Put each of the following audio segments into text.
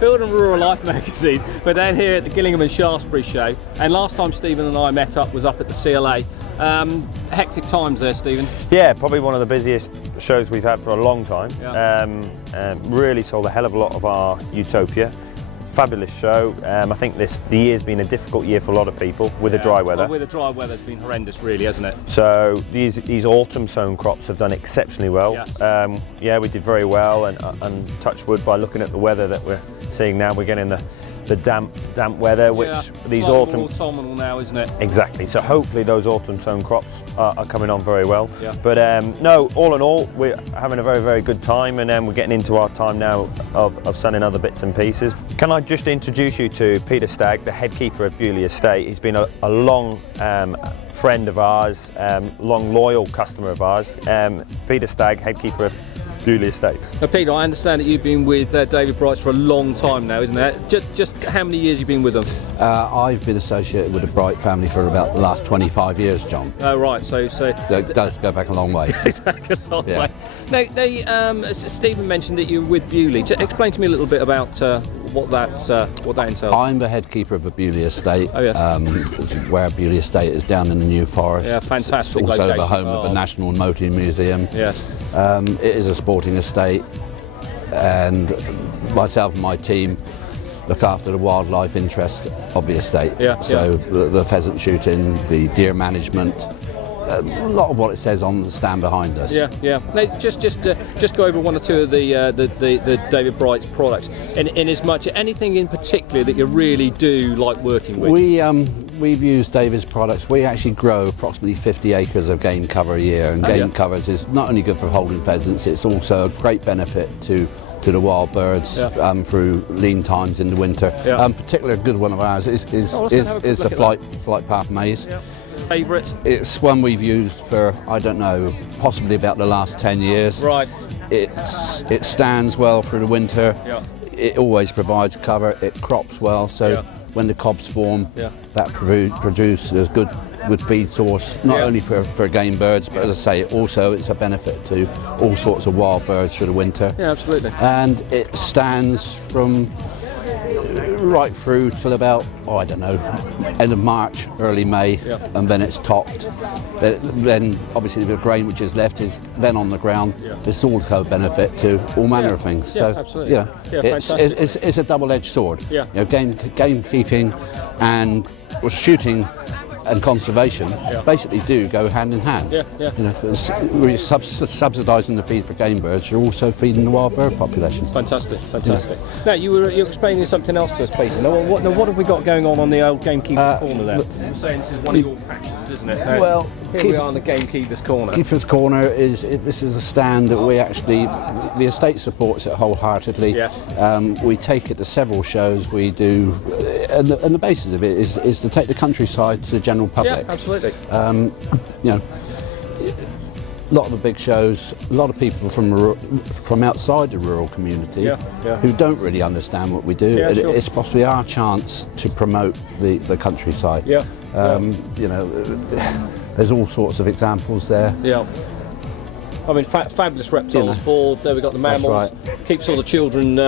Field and Rural Life magazine. We're down here at the Gillingham and Shaftesbury show, and last time Stephen and I met up was up at the CLA. Hectic times there, Stephen. Yeah, probably one of the busiest shows we've had for a long time. Yeah. Really sold a hell of a lot of our Utopia. Fabulous show. I think the year's been a difficult year for a lot of people with the dry weather. Well, with the dry weather, it's been horrendous, really, hasn't it? So these autumn sown crops have done exceptionally well. Yes. Yeah, we did very well, and touch wood, by looking at the weather that we're seeing now, we're getting the damp weather, which these autumn autumnal now, isn't it? Exactly. So hopefully those autumn sown crops are coming on very well. Yeah. But no, all in all, we're having a very, very good time, and we're getting into our time now of selling other bits and pieces. Can I just introduce you to Peter Stagg, the head keeper of Beaulieu estate? He's been a long friend of ours, long loyal customer of ours. Peter Stagg, head keeper of Beaulieu estate. Now, Peter, I understand that you've been with David Brights for a long time now, isn't it? Just how many years have you been with them? I've been associated with the Bright family for about the last 25 years, John. Oh, right. So It does go back a long way. back a long way. Now, Stephen mentioned that you're with Beaulieu. Just explain to me a little bit about what that entails. I'm the head keeper of the Beaulieu estate, Oh, yes. where Beaulieu estate is down in the New Forest. Yeah, fantastic It's also location the home as of the well. National Motoring Museum. Yes. It is a sporting estate, and myself and my team look after the wildlife interest of the estate. Yeah, so the pheasant shooting, the deer management, a lot of what it says on the stand behind us. Yeah, yeah. Now, just go over one or two of the David Bright's products. In as much anything in particular that you really do like working with. We've used David's products. We actually grow approximately 50 acres of game cover a year, and game covers is not only good for holding pheasants, it's also a great benefit to the wild birds through lean times in the winter. Yeah. Particularly a good one of ours is the flight path maize. Yeah. Favourite? It's one we've used for, I don't know, possibly about the last 10 years. Right. It stands well through the winter. Yeah. It always provides cover. It crops well, so when the cobs form, that produces good feed source, not only for game birds, but as I say, also it's a benefit to all sorts of wild birds through the winter. Yeah, absolutely. And it stands from right through till about, I don't know, end of March, early May, and then it's topped. Then obviously the grain which is left is then on the ground. It's also a benefit to all manner of things. Yeah, so absolutely. It's a double-edged sword. Yeah. You know, gamekeeping and shooting and conservation basically do go hand in hand. Yeah, yeah. You know, we're subsidising the feed for game birds. You're also feeding the wild bird population. Fantastic, fantastic. Now you're explaining something else to us, Peter. Now what have we got going on the old Gamekeeper corner there? You're saying this is one of your passions, isn't it? Well, here we are on the Gamekeeper's corner. Keeper's Corner this is a stand that we actually, the estate supports it wholeheartedly. Yes. We take it to several shows. We do, and the basis of it is to take the countryside to the general public. Yeah, absolutely. You know, a lot of the big shows, a lot of people from outside the rural community who don't really understand what we do. Yeah, sure. It's possibly our chance to promote the countryside. Yeah. You know, there's all sorts of examples there. Yeah. I mean, fabulous reptiles board. There we got the mammals. That's Keeps all the children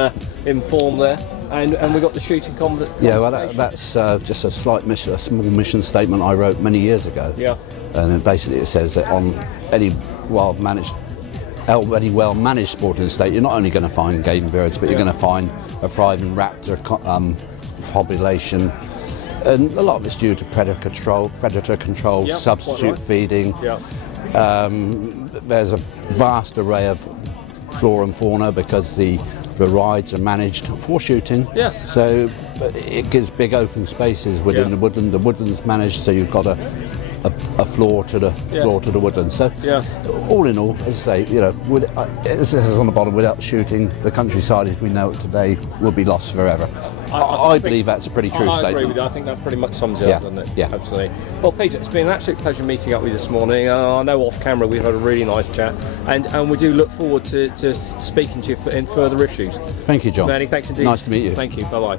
informed there, and we got the shooting competition. Yeah, well, that's just a small mission statement I wrote many years ago. Yeah. And basically it says that on any well-managed sporting estate, you're not only going to find game birds, but you're going to find a thriving raptor population. And a lot of it's due to predator control, substitute feeding. Yeah. There's a vast array of flora and fauna because the rides are managed for shooting. Yeah. So it gives big open spaces within the woodland. The woodland's managed, so you've got a floor to the woodland. So all in all, as I say, you know, as it says on the bottom, without shooting, the countryside as we know it today will be lost forever. I believe that's a pretty true statement. I agree with you. I think that pretty much sums it up, doesn't it? Yeah. Absolutely. Well, Peter, it's been an absolute pleasure meeting up with you this morning. I know off camera we've had a really nice chat, and we do look forward to speaking to you in further issues. Thank you, John. Many thanks indeed. Nice to meet you. Thank you. Bye-bye.